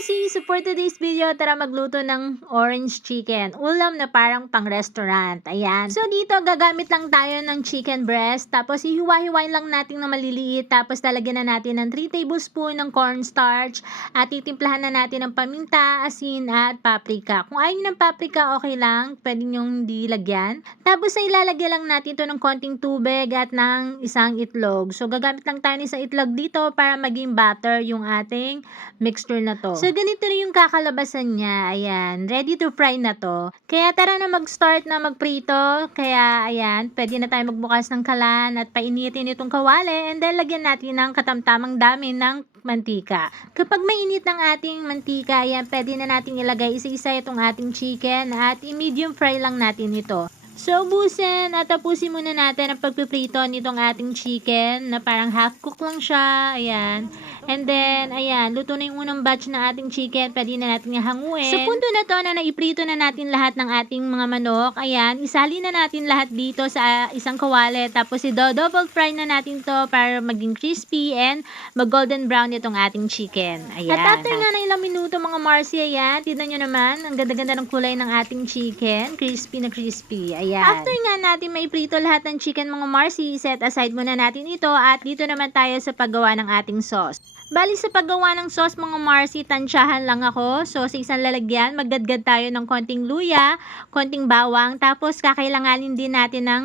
Marcy! So for today's video, tara magluto ng orange chicken. Ulam na parang pang-restaurant. Ayan. So dito, gagamit lang tayo ng chicken breast. Tapos ihiwa-hiwain lang natin na maliliit. Tapos lalagyan na natin ng 3 tablespoon ng cornstarch. At titimplahan na natin ng paminta, asin, at paprika. Kung ayaw ng paprika, okay lang. Pwede nyong di lagyan. Tapos ay ilalagyan lang natin to ng konting tubig at ng isang itlog. So gagamit lang tayo ng isang itlog dito para maging butter yung ating mixture na to. So, ganito rin yung kakalabasan niya. Ayan. Ready to fry na to. Kaya tara na mag-start na magprito. Kaya, ayan. Pwede na tayo magbukas ng kalan at painitin itong kawali. And then, lagyan natin ng katamtamang dami ng mantika. Kapag mainit ng ating mantika, ayan, pwede na natin ilagay isa-isa itong ating chicken at i-medium fry lang natin ito. So, ubusin at tapusin muna natin ang pagpiprito nitong ating chicken na parang half cook lang siya. Ayan. And then, ayan, luto na yung unang batch na ating chicken. Pwede na natin hanguin. So, punto na to na naiprito na natin lahat ng ating mga manok. Ayan, isali na natin lahat dito sa isang kawali. Tapos, double fry na natin to para maging crispy and mag-golden brown itong ating chicken. Ayan. At after nga na ilang minuto mga Marcy, ayan, tignan nyo naman, ang ganda-ganda ng kulay ng ating chicken. Crispy na crispy. Ayan. After nga natin maiprito lahat ng chicken mga Marcy, set aside muna natin ito at dito naman tayo sa paggawa ng ating sauce. Bali sa paggawa ng sauce mga Marcy, tansyahan lang ako. So sa isang lalagyan, magdadgad tayo ng konting luya, konting bawang, tapos kakailanganin din natin ng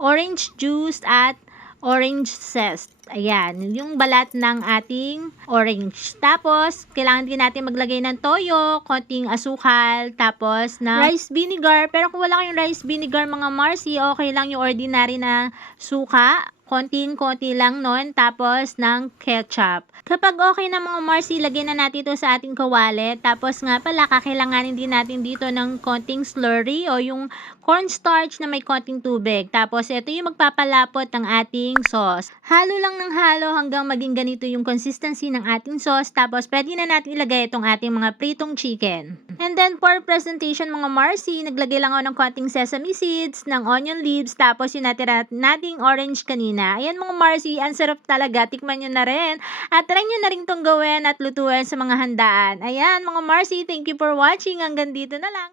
orange juice at orange zest. Ayan, yung balat ng ating orange. Tapos, kailangan din natin maglagay ng toyo, konting asukal, tapos na rice vinegar. Pero kung wala kayong rice vinegar mga Marcy, okay lang yung ordinary na suka. Konting-konti lang nun, tapos ng ketchup. Kapag okay na mga Marcy, lagyan na natin ito sa ating kawali. Tapos nga pala, kakailanganin din natin dito ng konting slurry o yung cornstarch na may konting tubig. Tapos ito yung magpapalapot ng ating sauce. Halo lang ng halo hanggang maging ganito yung consistency ng ating sauce. Tapos pwede na natin ilagay itong ating mga pritong chicken. And then for presentation mga Marcy, naglagay lang ako ng konting sesame seeds, ng onion leaves, tapos yung natira nating orange kanina. Ayan mga Marcy, ang sarap talaga. Tikman nyo na rin. At try nyo na rin itong gawin at lutuin sa mga handaan. Ayan mga Marcy, thank you for watching. Hanggang dito na lang.